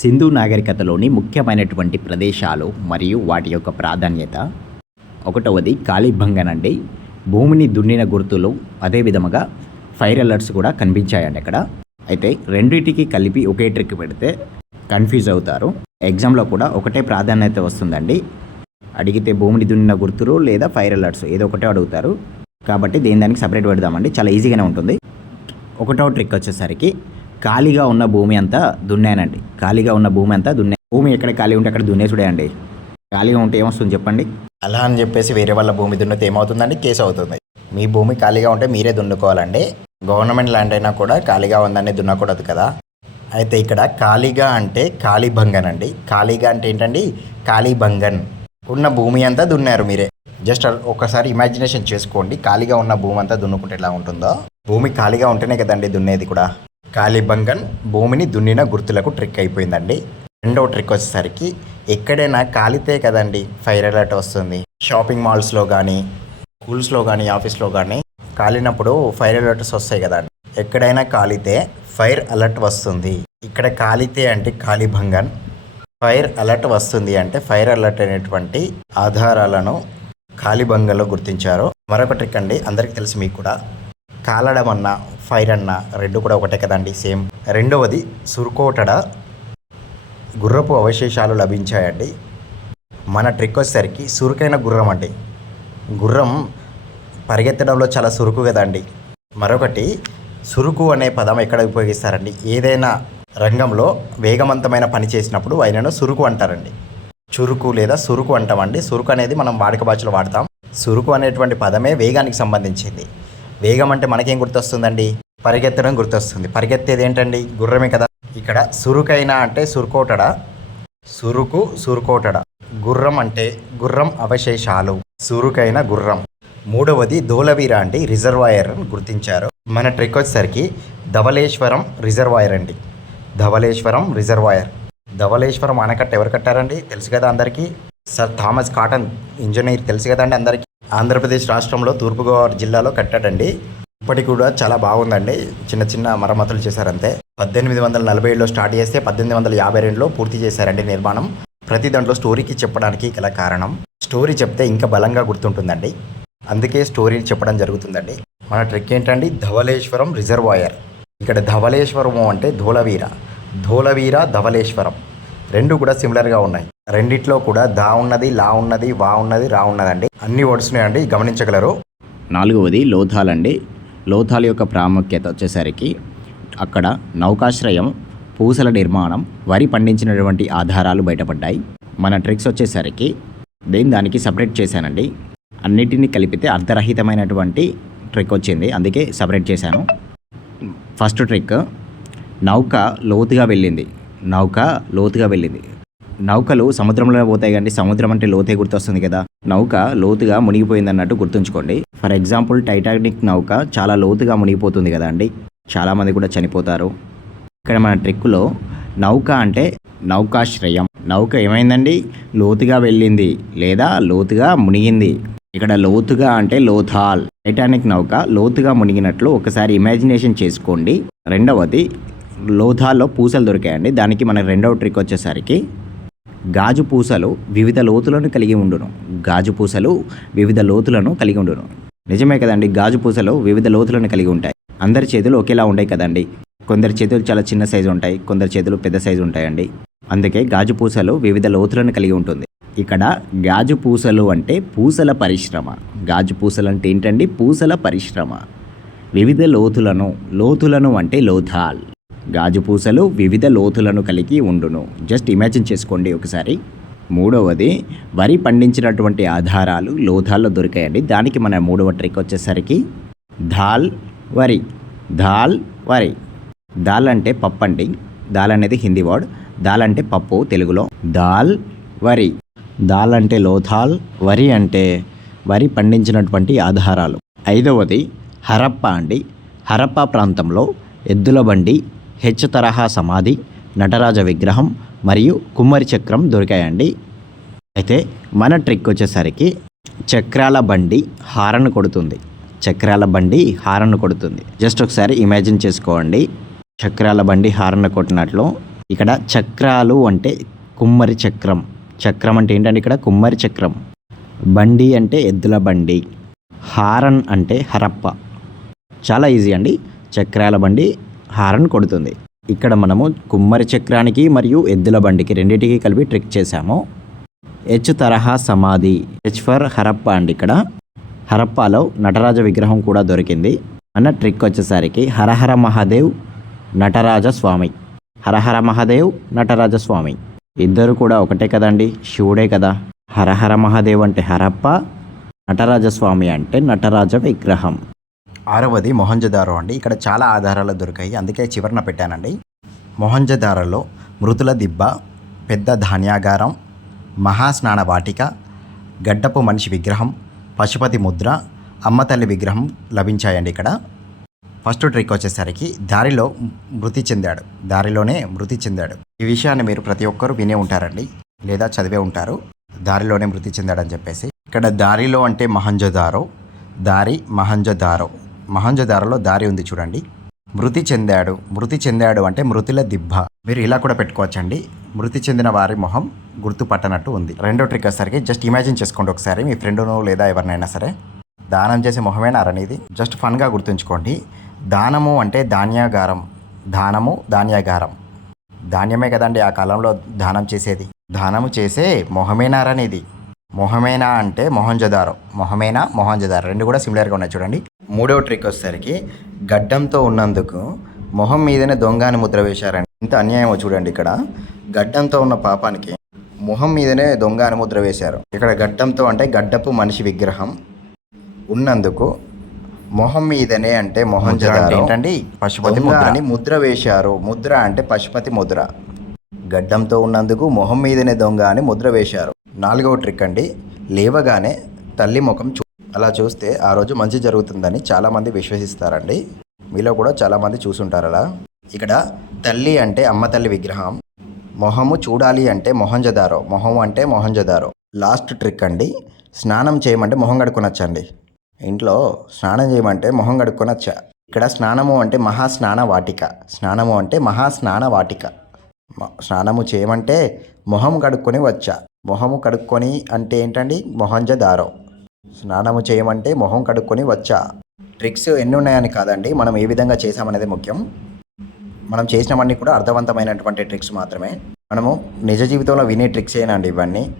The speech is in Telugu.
సింధు నాగరికతలోని ముఖ్యమైనటువంటి ప్రదేశాలు మరియు వాటి యొక్క ప్రాధాన్యత. ఒకటవది కాళీభంగన్ అండి భూమిని దున్నిన గుర్తులు అదే విధముగా ఫైర్ అలర్ట్స్ కూడా కనిపించాయండి అక్కడ. అయితే రెండింటికి కలిపి ఒకే ట్రిక్ పెడితే కన్ఫ్యూజ్ అవుతారు. ఎగ్జామ్లో కూడా ఒకటే ప్రాధాన్యత వస్తుందండి. అడిగితే భూమిని దున్నిన గుర్తులు లేదా ఫైర్ అలర్ట్స్ ఏదో ఒకటే అడుగుతారు. కాబట్టి దేని దానికి సపరేట్ పెడదామండి. చాలా ఈజీగానే ఉంటుంది. ఒకటో ట్రిక్ వచ్చేసరికి ఖాళీగా ఉన్న భూమి అంతా దున్నానండి. ఖాళీగా ఉన్న భూమి అంతా దున్నా. భూమి ఎక్కడ ఖాళీ ఉంటే అక్కడ దున్నేసుడే అండి ఖాళీగా ఉంటే ఏమొస్తుంది చెప్పండి? అలా అని చెప్పేసి వేరే వాళ్ళ భూమి దున్నితే ఏమవుతుందండి? కేసు అవుతుంది మీ భూమి ఖాళీగా ఉంటే మీరే దున్నుకోవాలండి. గవర్నమెంట్ ల్యాండ్ అయినా కూడా ఖాళీగా ఉందని దున్నకూడదు కదా. అయితే ఇక్కడ ఖాళీగా అంటే ఖాళీ భంగన్ అండి ఖాళీగా అంటే ఏంటండి? ఖాళీ భంగన్. ఉన్న భూమి అంతా దున్నారు మీరే. జస్ట్ ఒకసారి ఇమాజినేషన్ చేసుకోండి. ఖాళీగా ఉన్న భూమి అంతా దున్నుకుంటే ఎలా ఉంటుందో. భూమి ఖాళీగా ఉంటేనే కదండి దున్నేది కూడా. కాలిబంగన్ భూమిని దున్నిన గుర్తులకు ట్రిక్ అయిపోయిందండి. రెండవ ట్రిక్ వచ్చేసరికి ఎక్కడైనా కాలితే కదండి ఫైర్ అలర్ట్ వస్తుంది. షాపింగ్ మాల్స్లో కానీ స్కూల్స్లో కానీ ఆఫీస్లో కానీ కాలినప్పుడు ఫైర్ అలర్ట్స్ వస్తాయి కదండి. ఎక్కడైనా కాలితే ఫైర్ అలర్ట్ వస్తుంది. ఇక్కడ కాలితే అంటే కాలిభంగన్ ఫైర్ అలర్ట్ వస్తుంది అంటే ఫైర్ అలర్ట్ అనేటువంటి ఆధారాలను కాలిభంగంలో గుర్తించారు. మరొక ట్రిక్ అండి అందరికీ తెలుసు మీకు కూడా. కాలడం అన్న ఫైర్ అన్న రెండు కూడా ఒకటే కదండి సేమ్. రెండవది సురుకోటడ గుర్రపు అవశేషాలు లభించాయండి. మన ట్రిక్ వచ్చేసరికి సురుకైన గుర్రం అండి. గుర్రం పరిగెత్తడంలో చాలా సురుకు కదండి. మరొకటి సురుకు అనే పదం ఎక్కడ ఉపయోగిస్తారండి? ఏదైనా రంగంలో వేగవంతమైన పని చేసినప్పుడు ఆయనను సురుకు అంటారండి. చురుకు లేదా సురుకు అంటామండి. సురుకు అనేది మనం వాడుక భాషలో వాడతాం. సురుకు అనేటువంటి పదమే వేగానికి సంబంధించింది. వేగం అంటే మనకేం గుర్తొస్తుందండి? పరిగెత్తడం గుర్తొస్తుంది. పరిగెత్తేది ఏంటండి? గుర్రమే కదా. ఇక్కడ సురుకైనా అంటే సురుకోటడ? సురుకు సురుకోటడ. గుర్రం అంటే గుర్రం అవశేషాలు. సురుకైన గుర్రం. మూడవది ధోలవీర అండి రిజర్వాయర్ అని గుర్తించారు. మన ట్రిక్ వచ్చేసరికి ధవలేశ్వరం రిజర్వాయర్ అండి. ధవలేశ్వరం రిజర్వాయర్. ధవలేశ్వరం ఆనకట్ట ఎవరు కట్టారండి? తెలుసు కదా అందరికీ. సర్ థామస్ కాటన్ ఇంజనీర్ తెలుసు కదండి అందరికీ. ఆంధ్రప్రదేశ్ రాష్ట్రంలో తూర్పుగోదావరి జిల్లాలో కట్టాడండి. ఇప్పటికి కూడా చాలా బాగుందండి. చిన్న చిన్న మరమ్మతులు చేశారంతే. పద్దెనిమిది వందల నలభై ఏడులో స్టార్ట్ చేస్తే పద్దెనిమిది వందల యాభై రెండులో పూర్తి చేశారండి నిర్మాణం. ప్రతి దాంట్లో స్టోరీకి చెప్పడానికి గల కారణం స్టోరీ చెప్తే ఇంకా బలంగా గుర్తుంటుందండి. అందుకే స్టోరీ చెప్పడం జరుగుతుందండి. మన ట్రెక్ ఏంటండి? ధవలేశ్వరం రిజర్వాయర్. ఇక్కడ ధవలేశ్వరము అంటే ధోలవీర ధోలవీర ధవలేశ్వరం రెండు కూడా సిమిలర్గా ఉన్నాయి. రెండిట్లో కూడా దా ఉన్నది లా ఉన్నది వా ఉన్నది రా ఉన్నదండి. అన్ని ఉన్నాయండి గమనించగలరు. నాలుగవది లోథాల్ అండి లోథాల్ యొక్క ప్రాముఖ్యత వచ్చేసరికి అక్కడ నౌకాశ్రయం పూసల నిర్మాణం వరి పండించినటువంటి ఆధారాలు బయటపడ్డాయి. మన ట్రిక్స్ వచ్చేసరికి దేని దానికి సపరేట్ చేశానండి. అన్నిటినీ కలిపితే అర్ధరహితమైనటువంటి ట్రిక్ వచ్చింది అందుకే సపరేట్ చేశాను. ఫస్ట్ ట్రిక్ నౌక లోతుగా వెళ్ళింది. నౌక లోతుగా వెళ్ళింది. నౌకలు సముద్రంలో పోతాయి కానీ సముద్రం అంటే లోతే గుర్తొస్తుంది కదా. నౌక లోతుగా మునిగిపోయింది అన్నట్టు గుర్తుంచుకోండి. ఫర్ ఎగ్జాంపుల్ టైటానిక్ నౌక చాలా లోతుగా మునిగిపోతుంది కదా అండి. చాలామంది కూడా చనిపోతారు. ఇక్కడ మన ట్రిక్కులో నౌక అంటే నౌకాశ్రయం. నౌక ఏమైందండి? లోతుగా వెళ్ళింది లేదా లోతుగా మునిగింది? ఇక్కడ లోతుగా అంటే లోథాల్. టైటానిక్ నౌక లోతుగా మునిగినట్లు ఒకసారి ఇమాజినేషన్ చేసుకోండి. రెండవది లోథాల్లో పూసలు దొరికాయండి. దానికి మన రెండవ ట్రిక్ వచ్చేసరికి గాజు పూసలు వివిధ లోతులను కలిగి ఉండును. గాజు పూసలు వివిధ లోతులను కలిగి ఉండును. నిజమే కదండి గాజు పూసలు వివిధ లోతులను కలిగి ఉంటాయి. అందరి చేతులు ఒకేలా ఉంటాయి కదండి. కొందరి చేతులు చాలా చిన్న సైజు ఉంటాయి కొందరి చేతులు పెద్ద సైజు ఉంటాయండి. అందుకే గాజు పూసలు వివిధ లోతులను కలిగి ఉంటుంది. ఇక్కడ గాజు పూసలు అంటే పూసల పరిశ్రమ. గాజు పూసలు అంటే ఏంటండి? పూసల పరిశ్రమ. వివిధ లోతులను లోతులను అంటే లోథాల్. గాజు పూసలు వివిధ లోతులను కలిగి ఉండును. జస్ట్ ఇమాజిన్ చేసుకోండి ఒకసారి. మూడవది వరి పండించినటువంటి ఆధారాలు లోథాల్లో దొరికాయండి. దానికి మన మూడవ ట్రిక్ వచ్చేసరికి ధాల్ వరి. ధాల్ వరి. దాల్ అంటే పప్పు అండి దాల్ అనేది హిందీ వర్డ్. దాల్ అంటే పప్పు తెలుగులో. దాల్ వరి. దాల్ అంటే లోథాల్ వరి అంటే వరి పండించినటువంటి ఆధారాలు. ఐదవది హరప్ప అండి. హరప్ప ప్రాంతంలో ఎద్దుల బండి హెచ్ తరహా సమాధి నటరాజ విగ్రహం మరియు కుమ్మరి చక్రం దొరికాయండి. అయితే మన ట్రిక్ వచ్చేసరికి చక్రాల బండి హారన్ కొడుతుంది. చక్రాల బండి హారన్ కొడుతుంది. జస్ట్ ఒకసారి ఇమాజిన్ చేసుకోండి. చక్రాల బండి హారన్ కొట్టినట్లు ఇక్కడ చక్రాలు అంటే కుమ్మరి చక్రం. చక్రం అంటే ఏంటంటే ఇక్కడ? కుమ్మరి చక్రం. బండి అంటే ఎద్దుల బండి. హారన్ అంటే హరప్ప. చాలా ఈజీ అండి. చక్రాల బండి హారన్ కొడుతుంది. ఇక్కడ మనము కుమ్మరి చక్రానికి మరియు ఎద్దుల బండికి రెండింటికి కలిపి ట్రిక్ చేశాము. హెచ్ తరహా సమాధి హెచ్ ఫర్ హరప్ప అండి ఇక్కడ హరప్పాలో నటరాజ విగ్రహం కూడా దొరికింది. అన్న ట్రిక్ వచ్చేసరికి హరహర మహాదేవ్ నటరాజ స్వామి. హరహర మహాదేవ్ నటరాజ స్వామి. ఇద్దరు కూడా ఒకటే కదండి శివుడే కదా. హరహర మహాదేవ్ అంటే హరప్ప నటరాజ స్వామి అంటే నటరాజ విగ్రహం. ఆరవది మొహంజదారో అండి. ఇక్కడ చాలా ఆధారాలు దొరికాయి. అందుకే చివరన పెట్టానండి. మొహంజదారలో మృతుల దిబ్బ పెద్ద ధాన్యాగారం మహాస్నాన వాటిక గడ్డపు మనిషి విగ్రహం పశుపతి ముద్ర అమ్మతల్లి విగ్రహం లభించాయండి ఇక్కడ. ఫస్ట్ ట్రిక్ వచ్చేసరికి దారిలో మృతి చెందాడు. దారిలోనే మృతి చెందాడు. ఈ విషయాన్ని మీరు ప్రతి ఒక్కరూ వినే ఉంటారండి. లేదా చదివే ఉంటారు. దారిలోనే మృతి చెందాడని చెప్పేసి. ఇక్కడ దారిలో అంటే మహంజదారో దారి మహంజదారో. మహంజదారలో దారి ఉంది చూడండి. మృతి చెందాడు. మృతి చెందాడు అంటే మృతుల దిబ్బ. మీరు ఇలా కూడా పెట్టుకోవచ్చండి. మృతి చెందిన వారి మొహం గుర్తుపట్టనట్టు ఉంది. రెండో ట్రిక్ వచ్చేసరికి జస్ట్ ఇమాజిన్ చేసుకోండి ఒకసారి మీ ఫ్రెండ్ను లేదా ఎవరినైనా సరే. దానం చేసే మొహమేనా అనేది జస్ట్ ఫన్గా గుర్తుంచుకోండి. దానము అంటే ధాన్యాగారం. దానము ధాన్యాగారం. ధాన్యమే కదండి ఆ కాలంలో దానం చేసేది. దానము చేసే మొహమేనారనేది మొహమేనా అంటే మొహంజదారో. మొహమేనా మొహంజదారో రెండు కూడా సిమిలర్గా ఉన్నాయి చూడండి. మూడవ ట్రిక్ వచ్చేసరికి గడ్డంతో ఉన్నందుకు మొహం మీదనే దొంగ అని ముద్ర వేశారండి. ఇంత అన్యాయమో చూడండి ఇక్కడ. గడ్డంతో ఉన్న పాపానికి మొహం మీదనే దొంగ అని ముద్ర వేశారు. ఇక్కడ గడ్డంతో అంటే గడ్డపు మనిషి విగ్రహం ఉన్నందుకు మొహం మీదనే అంటే మొహం అంటే ఏంటండి? పశుపతి ముద్ర. అని ముద్ర వేశారు. ముద్ర అంటే పశుపతి ముద్ర. గడ్డంతో ఉన్నందుకు మొహం మీదనే దొంగ అని ముద్ర వేశారు. నాలుగవ ట్రిక్ అండి. లేవగానే తల్లి ముఖం చూ అలా చూస్తే ఆ రోజు మంచి జరుగుతుందని చాలామంది విశ్వసిస్తారండి. మీలో కూడా చాలామంది చూసుంటారు అలా ఇక్కడ తల్లి అంటే అమ్మ తల్లి విగ్రహం మొహము చూడాలి అంటే మొహంజదారో మొహం అంటే మొహంజదారో లాస్ట్ ట్రిక్ అండి. స్నానం చేయమంటే మొహం కడుక్కొనొచ్చండి. ఇంట్లో స్నానం చేయమంటే మొహం కడుక్కొనొచ్చా. ఇక్కడ స్నానము అంటే మహాస్నాన వాటిక స్నానము అంటే మహాస్నాన వాటిక. స్నానము చేయమంటే మొహం కడుక్కొని వచ్చా. మొహము కడుక్కొని అంటే ఏంటండి? మొహంజదారో. స్నానము చేయమంటే మొహం కడుక్కొని వచ్చా. ట్రిక్స్ ఎన్ని ఉన్నాయని కాదండి. మనం ఏ విధంగా చేసామనేది ముఖ్యం. మనం చేసినవన్నీ కూడా అర్థవంతమైనటువంటి ట్రిక్స్ మాత్రమే. మనము నిజ జీవితంలో వినే ట్రిక్స్ ఏనండి ఇవన్నీ.